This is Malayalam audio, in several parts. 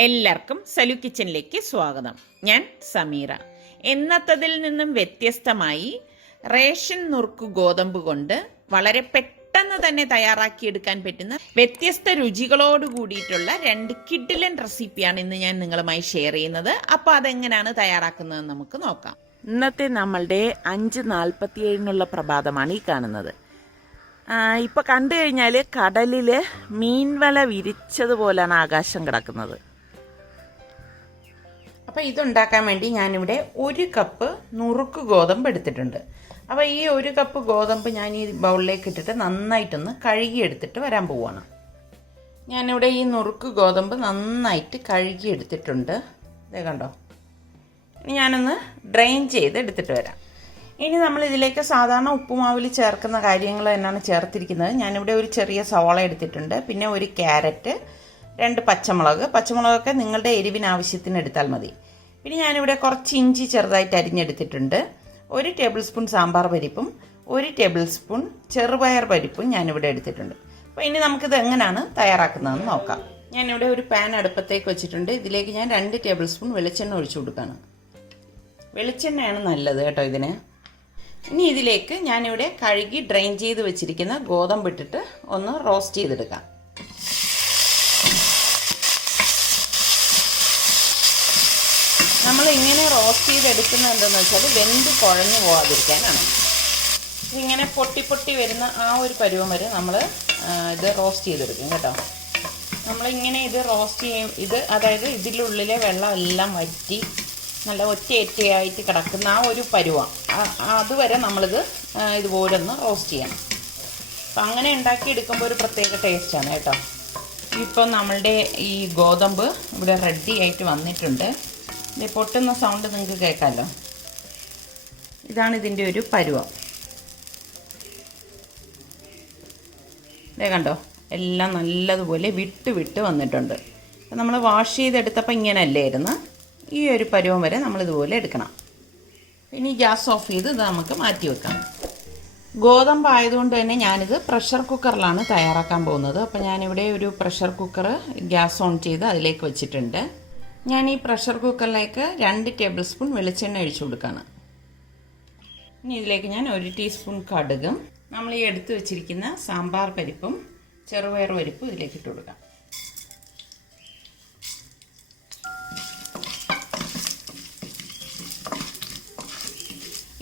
എല്ലാവർക്കും സലു കിച്ചനിലേക്ക് സ്വാഗതം. ഞാൻ സമീറ. എന്നത്തതിൽ നിന്നും വ്യത്യസ്തമായി റേഷൻ നുറുക്കു ഗോതമ്പ് കൊണ്ട് വളരെ പെട്ടെന്ന് തന്നെ തയ്യാറാക്കിയെടുക്കാൻ പറ്റുന്ന വ്യത്യസ്ത രുചികളോട് കൂടിയിട്ടുള്ള 2 കിഡിലൻ റെസിപ്പിയാണ് ഇന്ന് ഞാൻ നിങ്ങളുമായി ഷെയർ ചെയ്യുന്നത്. അപ്പോൾ അതെങ്ങനെയാണ് തയ്യാറാക്കുന്നത് നമുക്ക് നോക്കാം. ഇന്നത്തെ നമ്മളുടെ 5:47 പ്രഭാതമാണ് ഈ കാണുന്നത്. ഇപ്പോൾ കണ്ടു കഴിഞ്ഞാൽ കടലിൽ മീൻവല വിരിച്ചതുപോലെയാണ് ആകാശം കിടക്കുന്നത്. അപ്പോൾ ഇതുണ്ടാക്കാൻ വേണ്ടി ഞാനിവിടെ 1 കപ്പ് നുറുക്ക് ഗോതമ്പ് എടുത്തിട്ടുണ്ട്. അപ്പോൾ ഈ 1 കപ്പ് ഗോതമ്പ് ഞാൻ ഈ ബൗളിലേക്ക് ഇട്ടിട്ട് നന്നായിട്ടൊന്ന് കഴുകിയെടുത്തിട്ട് വരാൻ പോവുകയാണ്. ഞാനിവിടെ ഈ നുറുക്ക് ഗോതമ്പ് നന്നായിട്ട് കഴുകിയെടുത്തിട്ടുണ്ട്. ഇതേ കണ്ടോ. ഇനി ഞാനൊന്ന് ഡ്രെയിൻ ചെയ്ത് എടുത്തിട്ട് വരാം. ഇനി നമ്മൾ ഇതിലേക്ക് സാധാരണ ഉപ്പുമാവിൽ ചേർക്കുന്ന കാര്യങ്ങൾ തന്നെയാണ് ചേർത്തിരിക്കുന്നത്. ഞാനിവിടെ ഒരു ചെറിയ സവാള എടുത്തിട്ടുണ്ട്, പിന്നെ 1 ക്യാരറ്റ്, 2 പച്ചമുളകൊക്കെ നിങ്ങളുടെ എരിവിന് ആവശ്യത്തിന് എടുത്താൽ മതി. പിന്നെ ഞാനിവിടെ കുറച്ച് ഇഞ്ചി ചെറുതായിട്ട് അരിഞ്ഞെടുത്തിട്ടുണ്ട്. 1 ടേബിൾ സ്പൂൺ സാമ്പാർ പരിപ്പും 1 ടേബിൾ സ്പൂൺ ചെറുപയർ പരിപ്പും ഞാനിവിടെ എടുത്തിട്ടുണ്ട്. അപ്പോൾ ഇനി നമുക്കിത് എങ്ങനെയാണ് തയ്യാറാക്കുന്നതെന്ന് നോക്കാം. ഞാനിവിടെ ഒരു പാൻ അടുപ്പത്തേക്ക് വെച്ചിട്ടുണ്ട്. ഇതിലേക്ക് ഞാൻ 2 ടേബിൾ സ്പൂൺ വെളിച്ചെണ്ണ ഒഴിച്ചു കൊടുക്കുകയാണ്. വെളിച്ചെണ്ണയാണ് നല്ലത് കേട്ടോ ഇതിന്. ഇനി ഇതിലേക്ക് ഞാനിവിടെ കഴുകി ഡ്രെയിൻ ചെയ്ത് വെച്ചിരിക്കുന്ന ഗോതമ്പ് ഇട്ടിട്ട് ഒന്ന് റോസ്റ്റ് ചെയ്തെടുക്കാം. നമ്മൾ ഇങ്ങനെ റോസ്റ്റ് ചെയ്തെടുക്കുന്നത് എന്താണെന്ന് വെച്ചാൽ വെന്ത് കുഴഞ്ഞു പോകാതിരിക്കാനാണ്. ഇങ്ങനെ പൊട്ടി വരുന്ന ആ ഒരു പരുവം വരെ നമ്മൾ ഇത് റോസ്റ്റ് ചെയ്തെടുക്കും കേട്ടോ. നമ്മളിങ്ങനെ ഇത് റോസ്റ്റ് ചെയ്യും. അതായത് ഇതിലുള്ളിലെ വെള്ളം എല്ലാം വറ്റി നല്ല ഒറ്റയായിട്ട് കിടക്കുന്ന ആ ഒരു പരുവം, അതുവരെ നമ്മളിത് ഇതുപോലെ ഒന്ന് റോസ്റ്റ് ചെയ്യണം. അപ്പം അങ്ങനെ ഉണ്ടാക്കിയെടുക്കുമ്പോൾ ഒരു പ്രത്യേക ടേസ്റ്റാണ് കേട്ടോ. ഇപ്പം നമ്മളുടെ ഈ ഗോതമ്പ് ഇവിടെ റെഡി ആയിട്ട് വന്നിട്ടുണ്ട്. ഇത് പൊട്ടുന്ന സൗണ്ട് നിങ്ങൾക്ക് കേൾക്കാമല്ലോ. ഇതാണ് ഇതിൻ്റെ ഒരു പരുവം. ഇതേ കണ്ടോ, എല്ലാം നല്ലതുപോലെ വിട്ട് വന്നിട്ടുണ്ട്. അപ്പം നമ്മൾ വാഷ് ചെയ്തെടുത്തപ്പോൾ ഇങ്ങനെയല്ലായിരുന്നു. ഈ ഒരു പരുവം വരെ നമ്മളിതുപോലെ എടുക്കണം. ഇനി ഗ്യാസ് ഓഫ് ചെയ്ത് ഇത് നമുക്ക് മാറ്റി വെക്കാം. ഗോതമ്പ് ആയതുകൊണ്ട് തന്നെ ഞാനിത് പ്രഷർ കുക്കറിലാണ് തയ്യാറാക്കാൻ പോകുന്നത്. അപ്പോൾ ഞാനിവിടെ ഒരു പ്രഷർ കുക്കർ ഗ്യാസ് ഓൺ ചെയ്ത് അതിലേക്ക് വെച്ചിട്ടുണ്ട്. ഞാൻ ഈ പ്രഷർ കുക്കറിലേക്ക് 2 ടേബിൾ സ്പൂൺ വെളിച്ചെണ്ണ ഒഴിച്ചു കൊടുക്കുകയാണ്. ഇനി ഇതിലേക്ക് ഞാൻ 1 ടീസ്പൂൺ കടുകും നമ്മൾ ഈ എടുത്ത് വെച്ചിരിക്കുന്ന സാമ്പാർ പരിപ്പും ചെറുപയർ പരിപ്പും ഇതിലേക്ക് ഇട്ട് കൊടുക്കാം.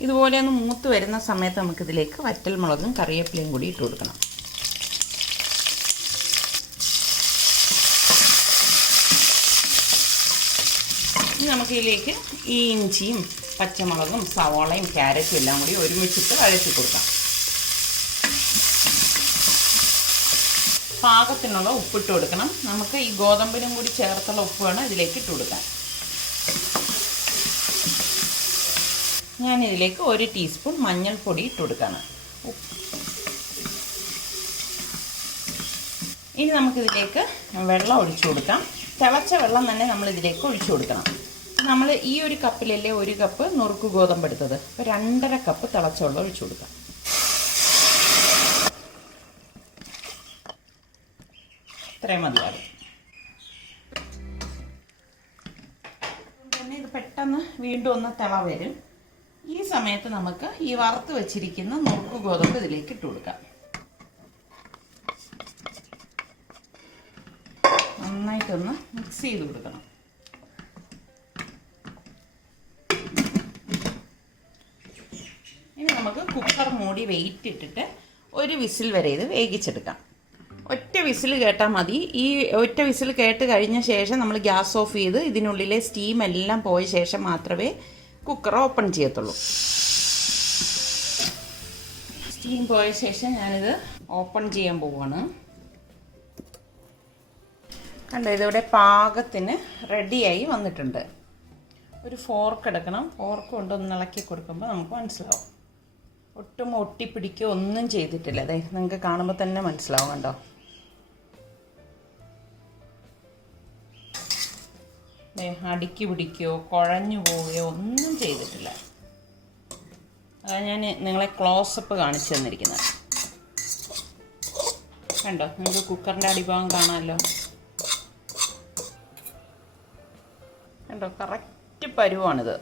ഇതുപോലെ ഒന്ന് മൂത്ത് വരുന്ന സമയത്ത് നമുക്കിതിലേക്ക് വറ്റൽമുളകും കറിവേപ്പിലയും കൂടി ഇട്ട് കൊടുക്കണം. ഇനി നമുക്കിതിലേക്ക് ഈ ഇഞ്ചിയും പച്ചമുളകും സവാളയും ക്യാരറ്റും എല്ലാം കൂടി ഒരുമിച്ചിട്ട് വഴറ്റി കൊടുക്കാം. പാകത്തിനുള്ള ഉപ്പിട്ട് കൊടുക്കണം. നമുക്ക് ഈ ഗോതമ്പിനും കൂടി ചേർത്തുള്ള ഉപ്പ് വേണം ഇതിലേക്ക് ഇട്ട് കൊടുക്കാൻ. ഞാനിതിലേക്ക് 1 ടീസ്പൂൺ മഞ്ഞൾപ്പൊടി ഇട്ട് കൊടുക്കുകയാണ്. ഇനി നമുക്കിതിലേക്ക് വെള്ളം ഒഴിച്ചു കൊടുക്കാം. തിളച്ച വെള്ളം തന്നെ നമ്മളിതിലേക്ക് ഒഴിച്ചു കൊടുക്കണം. നമ്മൾ ഈ ഒരു കപ്പിലല്ലേ 1 കപ്പ് നുറുക്ക് ഗോതമ്പ് എടുത്തത്. അപ്പോൾ 2.5 കപ്പ് തിളച്ച വെള്ളം ഒഴിച്ചു കൊടുക്കാം. ഇത്രയും മതിയാകും. പിന്നെ ഇത് പെട്ടെന്ന് വീണ്ടും ഒന്ന് തിള വരും. ഈ സമയത്ത് നമുക്ക് ഈ വറുത്ത് വെച്ചിരിക്കുന്ന നുറുക്ക് ഗോതമ്പ് ഇതിലേക്ക് ഇട്ട് കൊടുക്കാം. നന്നായിട്ടൊന്ന് മിക്സ് ചെയ്ത് കൊടുക്കണം. ഇനി നമുക്ക് കുക്കർ മൂടി വെയിറ്റ് ഇട്ടിട്ട് 1 വിസിൽ വരെ ഇത് വേവിച്ചെടുക്കാം. ഒറ്റ വിസിൽ കേട്ടാൽ മതി. ഈ ഒറ്റ വിസിൽ കേട്ട് കഴിഞ്ഞ ശേഷം നമ്മൾ ഗ്യാസ് ഓഫ് ചെയ്ത് ഇതിനുള്ളിലെ സ്റ്റീം എല്ലാം പോയ ശേഷം മാത്രമേ കുക്കർ ഓപ്പൺ ചെയ്യത്തുള്ളൂ. സ്റ്റീം പോയ ശേഷം ഞാനിത് ഓപ്പൺ ചെയ്യാൻ പോവുകയാണ്. കണ്ടോ, ഇതിവിടെ പാകത്തിന് റെഡിയായി വന്നിട്ടുണ്ട്. ഒരു ഫോർക്ക് എടുക്കണം. ഫോർക്ക് കൊണ്ടൊന്ന് ഇളക്കി കൊടുക്കുമ്പോൾ നമുക്ക് മനസ്സിലാവും. ഒട്ടും ഒട്ടിപ്പിടിക്കുകയോ ഒന്നും ചെയ്തിട്ടില്ല. അതെ, നിങ്ങൾക്ക് കാണുമ്പോൾ തന്നെ മനസ്സിലാവും. കണ്ടോ, അടുക്കി പിടിക്കുകയോ കുഴഞ്ഞു പോവുകയോ ഒന്നും ചെയ്തിട്ടില്ല. അതാണ് ഞാൻ നിങ്ങളെ ക്ലോസപ്പ് കാണിച്ചു തന്നിരിക്കുന്നത്. കണ്ടോ, നിങ്ങൾക്ക് കുക്കറിൻ്റെ അടിഭാഗം കാണാമല്ലോ. കണ്ടോ, കറക്റ്റ് പരുവാണിത്.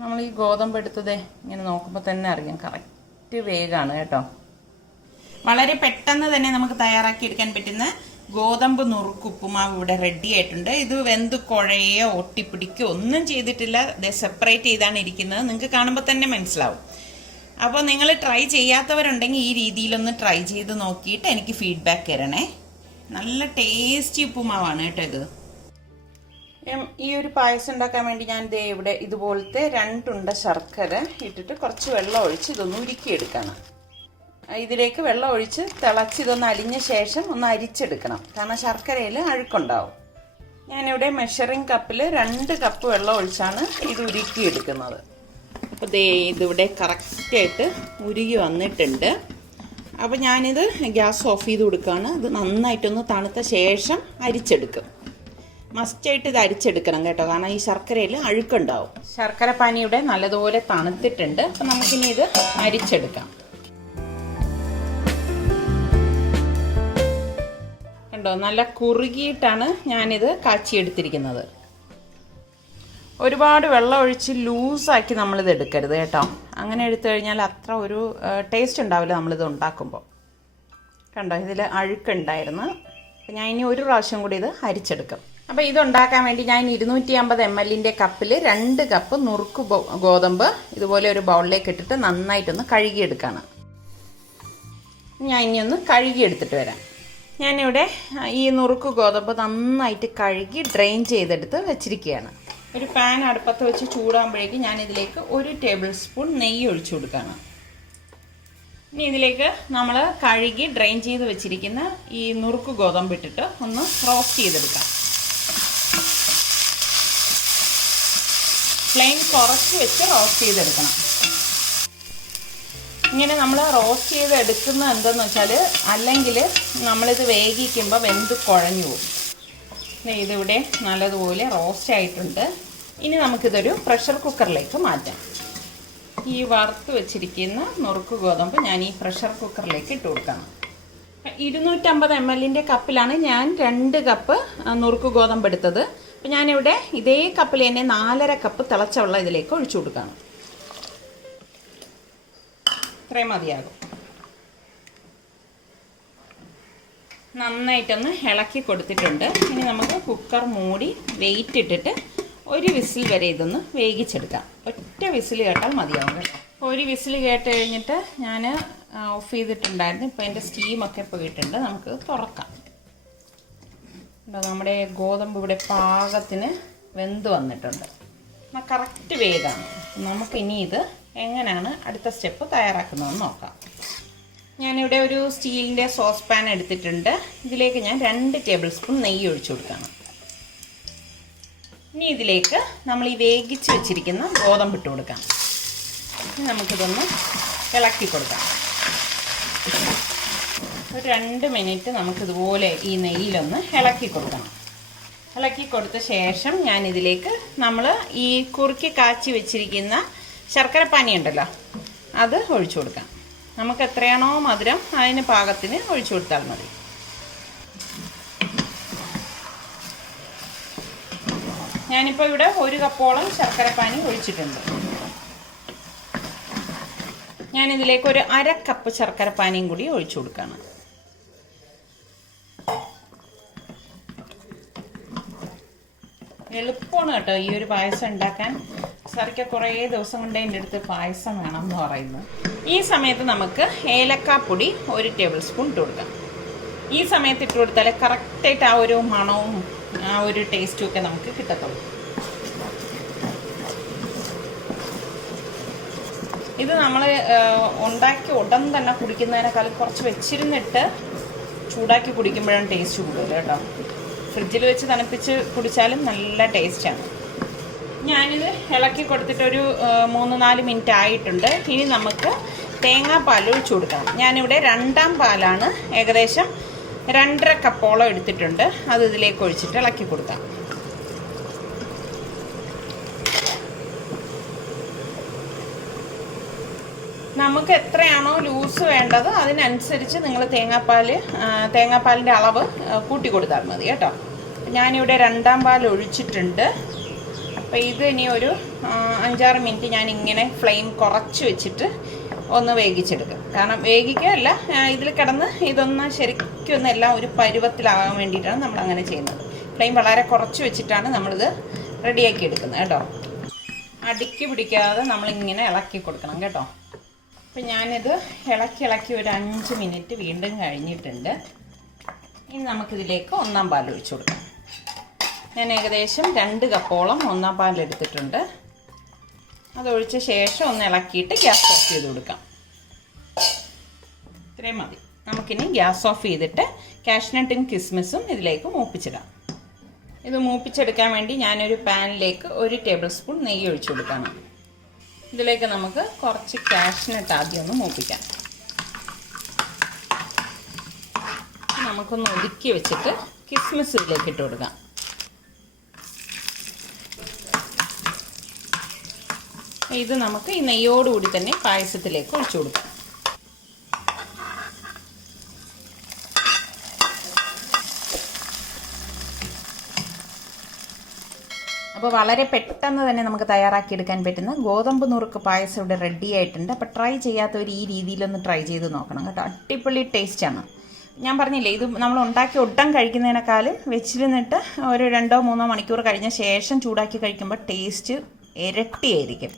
നമ്മൾ ഈ ഗോതമ്പ് എടുത്തത് ഇങ്ങനെ നോക്കുമ്പോൾ തന്നെ അറിയാം, കറക്റ്റ് വേഗമാണ് കേട്ടോ. വളരെ പെട്ടെന്ന് തന്നെ നമുക്ക് തയ്യാറാക്കിയെടുക്കാൻ പറ്റുന്ന ഗോതമ്പ് നുറുക്ക് ഉപ്പുമാവ് ഇവിടെ റെഡി ആയിട്ടുണ്ട്. ഇത് വെന്ത് കുഴയോ ഒട്ടിപ്പിടിക്കോ ഒന്നും ചെയ്തിട്ടില്ല. ഇത് സെപ്പറേറ്റ് ചെയ്താണ് ഇരിക്കുന്നത്. നിങ്ങൾക്ക് കാണുമ്പോൾ തന്നെ മനസ്സിലാവും. അപ്പോൾ നിങ്ങൾ ട്രൈ ചെയ്യാത്തവരുണ്ടെങ്കിൽ ഈ രീതിയിലൊന്ന് ട്രൈ ചെയ്ത് നോക്കിയിട്ട് എനിക്ക് ഫീഡ്ബാക്ക് തരണേ. നല്ല ടേസ്റ്റി ഉപ്പുമാവാണ് കേട്ടോ ഇത്. ഈ ഒരു പായസം ഉണ്ടാക്കാൻ വേണ്ടി ഞാൻ ഇവിടെ ഇതുപോലത്തെ 2 ഉണ്ട ശർക്കര ഇട്ടിട്ട് കുറച്ച് വെള്ളം ഒഴിച്ച് ഇതൊന്ന് ഉരുക്കിയെടുക്കണം. ഇതിലേക്ക് വെള്ളം ഒഴിച്ച് തിളച്ച് ഇതൊന്ന് അലിഞ്ഞ ശേഷം ഒന്ന് അരിച്ചെടുക്കണം. കാരണം ശർക്കരയിൽ അഴുക്കുണ്ടാവും. ഞാനിവിടെ മെഷറിംഗ് കപ്പിൽ 2 കപ്പ് വെള്ളം ഒഴിച്ചാണ് ഇത് ഉരുക്കിയെടുക്കുന്നത്. അപ്പോൾ ഇതിവിടെ കറക്റ്റായിട്ട് ഉരുകി വന്നിട്ടുണ്ട്. അപ്പോൾ ഞാനിത് ഗ്യാസ് ഓഫ് ചെയ്ത് കൊടുക്കുകയാണ്. ഇത് നന്നായിട്ടൊന്ന് തണുത്ത ശേഷം അരിച്ചെടുക്കും. മസ്റ്റായിട്ട് ഇത് അരിച്ചെടുക്കണം കേട്ടോ, കാരണം ഈ ശർക്കരയിൽ അഴുക്കുണ്ടാവും. ശർക്കര പാനി ഇവിടെ നല്ലതുപോലെ തണുത്തിട്ടുണ്ട്. അപ്പം നമുക്കിനി ഇത് അരിച്ചെടുക്കാം. കണ്ടോ, നല്ല കുറുകിയിട്ടാണ് ഞാനിത് കാച്ചിയെടുത്തിരിക്കുന്നത്. ഒരുപാട് വെള്ളം ഒഴിച്ച് ലൂസാക്കി നമ്മളിത് എടുക്കരുത് കേട്ടോ. അങ്ങനെ എടുത്തു കഴിഞ്ഞാൽ അത്ര ഒരു ടേസ്റ്റ് ഉണ്ടാവില്ല നമ്മളിത് ഉണ്ടാക്കുമ്പോൾ. കണ്ടോ, ഇതിൽ അഴുക്കുണ്ടായിരുന്നു. അപ്പം ഞാൻ ഇനി ഒരു പ്രാവശ്യം കൂടി ഇത് അരിച്ചെടുക്കും. അപ്പോൾ ഇതുണ്ടാക്കാൻ വേണ്ടി ഞാൻ 250 ml കപ്പിൽ 2 കപ്പ് നുറുക്ക് ഗോതമ്പ് ഇതുപോലെ ഒരു ബൗളിലേക്ക് ഇട്ടിട്ട് നന്നായിട്ടൊന്ന് കഴുകിയെടുക്കണം. ഞാൻ ഇനി ഒന്ന് കഴുകിയെടുത്തിട്ട് വരാം. ഞാനിവിടെ ഈ നുറുക്ക് ഗോതമ്പ് നന്നായിട്ട് കഴുകി ഡ്രെയിൻ ചെയ്തെടുത്ത് വെച്ചിരിക്കുകയാണ്. ഒരു പാൻ അടുപ്പത്ത് വെച്ച് ചൂടാകുമ്പോഴേക്കും ഞാനിതിലേക്ക് 1 ടേബിൾ സ്പൂൺ നെയ്യ് ഒഴിച്ചു കൊടുക്കുകയാണ്. ഇനി ഇതിലേക്ക് നമ്മൾ കഴുകി ഡ്രെയിൻ ചെയ്ത് വെച്ചിരിക്കുന്ന ഈ നുറുക്ക് ഗോതമ്പ് ഇട്ടിട്ട് ഒന്ന് റോസ്റ്റ് ചെയ്തെടുക്കാം. ഫ്ലെയിം കുറച്ച് വെച്ച് റോസ്റ്റ് ചെയ്തെടുക്കണം. ഇങ്ങനെ നമ്മൾ റോസ്റ്റ് ചെയ്ത് എടുക്കുന്നത് എന്തെന്ന് വെച്ചാൽ, അല്ലെങ്കിൽ നമ്മളിത് വേവിക്കുമ്പോൾ വെന്ത് കുഴഞ്ഞു പോകും. ഇതിവിടെ നല്ലതുപോലെ റോസ്റ്റ് ആയിട്ടുണ്ട്. ഇനി നമുക്കിതൊരു പ്രഷർ കുക്കറിലേക്ക് മാറ്റാം. ഈ വറുത്ത് വെച്ചിരിക്കുന്ന നുറുക്ക് ഗോതമ്പ് ഞാൻ ഈ പ്രഷർ കുക്കറിലേക്ക് ഇട്ട് കൊടുക്കണം. 250 ml കപ്പിലാണ് ഞാൻ 2 കപ്പ് നുറുക്ക് ഗോതമ്പ് എടുത്തത്. അപ്പം ഞാനിവിടെ ഇതേ കപ്പിൽ തന്നെ 4.5 കപ്പ് തിളച്ച വെള്ളം ഇതിലേക്ക് ഒഴിച്ചു കൊടുക്കണം. ഇത്രയും മതിയാകും. നന്നായിട്ടൊന്ന് ഇളക്കി കൊടുത്തിട്ടുണ്ട്. ഇനി നമുക്ക് കുക്കർ മൂടി വെയിറ്റ് ഇട്ടിട്ട് 1 വിസിൽ വരെ ഇതൊന്ന് വേവിച്ചെടുക്കാം. ഒറ്റ വിസിൽ കേട്ടാൽ മതിയാവും കേട്ടോ. 1 വിസിൽ കേട്ട് കഴിഞ്ഞിട്ട് ഞാൻ ഓഫ് ചെയ്തിട്ടുണ്ടായിരുന്നു. ഇപ്പോൾ അതിൻ്റെ സ്റ്റീമൊക്കെ പോയിട്ടുണ്ട്. നമുക്ക് തുറക്കാം. നമ്മുടെ ഗോതമ്പ് ഇവിടെ പാകത്തിന് വെന്ത് വന്നിട്ടുണ്ട്. കറക്റ്റ് വേഗമാണ്. നമുക്കിനി ഇത് എങ്ങനെയാണ് അടുത്ത സ്റ്റെപ്പ് തയ്യാറാക്കുന്നതെന്ന് നോക്കാം. ഞാനിവിടെ ഒരു സ്റ്റീലിൻ്റെ സോസ് പാൻ എടുത്തിട്ടുണ്ട്. ഇതിലേക്ക് ഞാൻ 2 ടേബിൾ സ്പൂൺ നെയ്യ് ഒഴിച്ചു കൊടുക്കണം. ഇനി ഇതിലേക്ക് നമ്മൾ ഈ വേവിച്ച് വെച്ചിരിക്കുന്ന ഗോതമ്പ് ഇട്ട് കൊടുക്കാം. നമുക്കിതൊന്ന് ഇളക്കി കൊടുക്കാം. ഒരു 2 മിനിറ്റ് നമുക്കിതുപോലെ ഈ നെയ്യിലൊന്ന് ഇളക്കി കൊടുക്കണം. ഇളക്കി കൊടുത്ത ശേഷം ഞാനിതിലേക്ക് നമ്മൾ ഈ കുറുക്കി കാച്ചി വെച്ചിരിക്കുന്ന ശർക്കര പാനി ഉണ്ടല്ലോ, അത് ഒഴിച്ചു കൊടുക്കാം. നമുക്ക് എത്രയാണോ മധുരം അതിന് പാകത്തിന് ഒഴിച്ചു കൊടുത്താൽ മതി. ഞാനിപ്പോൾ ഇവിടെ 1 കപ്പോളം ശർക്കര പാനി ഒഴിച്ചിട്ടുണ്ട്. ഞാനിതിലേക്ക് ഒരു 1/2 കപ്പ് ശർക്കര പാനിയും കൂടി ഒഴിച്ചു കൊടുക്കുകയാണ്. എളുപ്പമാണ് കേട്ടോ ഈ ഒരു പായസം ഉണ്ടാക്കാൻ. സാറിക്ക് കുറേ ദിവസം കൊണ്ട് എൻ്റെ അടുത്ത് പായസം വേണം എന്ന് പറയുന്നു. ഈ സമയത്ത് നമുക്ക് ഏലക്കാപ്പൊടി 1 ടേബിൾ സ്പൂൺ ഇട്ട് കൊടുക്കാം. ഈ സമയത്ത് ഇട്ട് കൊടുത്താൽ കറക്റ്റായിട്ട് ആ ഒരു മണവും ആ ഒരു ടേസ്റ്റും ഒക്കെ നമുക്ക് കിട്ടത്തുള്ളൂ. ഇത് നമ്മൾ ഉണ്ടാക്കി ഉടൻ തന്നെ കുടിക്കുന്നതിനേക്കാൾ കുറച്ച് വെച്ചിരുന്നിട്ട് ചൂടാക്കി കുടിക്കുമ്പോഴാണ് ടേസ്റ്റ് കൂടുതൽ കേട്ടോ. ഫ്രിഡ്ജിൽ വെച്ച് തണുപ്പിച്ച് കുടിച്ചാലും നല്ല ടേസ്റ്റാണ്. ഞാനിത് ഇളക്കി കൊടുത്തിട്ടൊരു 3-4 മിനിറ്റ് ആയിട്ടുണ്ട്. ഇനി നമുക്ക് തേങ്ങാപ്പാൽ ഒഴിച്ചു കൊടുക്കണം. ഞാനിവിടെ 2ാം പാലാണ്, ഏകദേശം 2.5 കപ്പോളം എടുത്തിട്ടുണ്ട്. അത് ഇതിലേക്ക് ഒഴിച്ചിട്ട് ഇളക്കി കൊടുക്കാം. നമുക്ക് എത്രയാണോ ലൂസ് വേണ്ടത് അതിനനുസരിച്ച് നിങ്ങൾ തേങ്ങാപ്പാലിൻ്റെ അളവ് കൂട്ടി കൊടുത്താൽ മതി കേട്ടോ. ഞാനിവിടെ 2ാം പാൽ ഒഴിച്ചിട്ടുണ്ട്. അപ്പോൾ ഇത് ഇനി ഒരു 5-6 മിനിറ്റ് ഞാൻ ഇങ്ങനെ ഫ്ലെയിം കുറച്ച് വെച്ചിട്ട് ഒന്ന് വേവിച്ചെടുക്കും. കാരണം വേവിക്കുകയല്ല, ഇതിൽ കിടന്ന് ഇതൊന്ന് ശരിക്കും എല്ലാം ഒരു പരുവത്തിലാകാൻ വേണ്ടിയിട്ടാണ് നമ്മൾ അങ്ങനെ ചെയ്യുന്നത്. ഫ്ലെയിം വളരെ കുറച്ച് വെച്ചിട്ടാണ് നമ്മളിത് റെഡിയാക്കി എടുക്കുന്നത് കേട്ടോ. അടിക്ക് പിടിക്കാതെ നമ്മളിങ്ങനെ ഇളക്കി കൊടുക്കണം കേട്ടോ. അപ്പം ഞാനിത് ഇളക്കി ഒരു 5 മിനിറ്റ് വീണ്ടും കഴിഞ്ഞിട്ടുണ്ട്. ഇനി നമുക്കിതിലേക്ക് 1-ാം പാൽ ഒഴിച്ചു കൊടുക്കാം. ഞാൻ ഏകദേശം 2 കപ്പോളം 1-ാം പാൽ എടുത്തിട്ടുണ്ട്. അതൊഴിച്ച ശേഷം ഒന്ന് ഇളക്കിയിട്ട് ഗ്യാസ് ഓഫ് ചെയ്ത് കൊടുക്കാം. ഇത്രയും മതി. നമുക്കിനി ഗ്യാസ് ഓഫ് ചെയ്തിട്ട് കാഷ്നട്ടും കിസ്മിസും ഇതിലേക്ക് മൂപ്പിച്ചിടാം. ഇത് മൂപ്പിച്ചെടുക്കാൻ വേണ്ടി ഞാനൊരു പാനിലേക്ക് 1 ടേബിൾ സ്പൂൺ നെയ്യ് ഒഴിച്ചു കൊടുക്കണം. ഇതിലേക്ക് നമുക്ക് കുറച്ച് കാഷ്നട്ട് ആദ്യം ഒന്ന് മൂപ്പിക്കാം. നമുക്കൊന്ന് ഒതുക്കി വെച്ചിട്ട് കിസ്മിസ് ഇതിലേക്ക് ഇട്ട് കൊടുക്കാം. ഇത് നമുക്ക് ഈ നെയ്യോടുകൂടി തന്നെ പായസത്തിലേക്ക് ഒഴിച്ചു കൊടുക്കാം. അപ്പോൾ വളരെ പെട്ടെന്ന് തന്നെ നമുക്ക് തയ്യാറാക്കിയെടുക്കാൻ പറ്റുന്ന ഗോതമ്പ് നുറുക്ക് പായസം ഇവിടെ റെഡി ആയിട്ടുണ്ട്. അപ്പോൾ ട്രൈ ചെയ്യാത്തവർ ഈ രീതിയിലൊന്ന് ട്രൈ ചെയ്ത് നോക്കണം കേട്ടോ. അടിപൊളി ടേസ്റ്റാണ്. ഞാൻ പറഞ്ഞില്ലേ, ഇത് നമ്മൾ ഉണ്ടാക്കി ഒട്ടും കഴിക്കുന്നതിനേക്കാളും വെച്ചിരുന്നിട്ട് ഒരു 2-3 മണിക്കൂർ കഴിഞ്ഞ ശേഷം ചൂടാക്കി കഴിക്കുമ്പോൾ ടേസ്റ്റ് ഇരട്ടിയായിരിക്കും.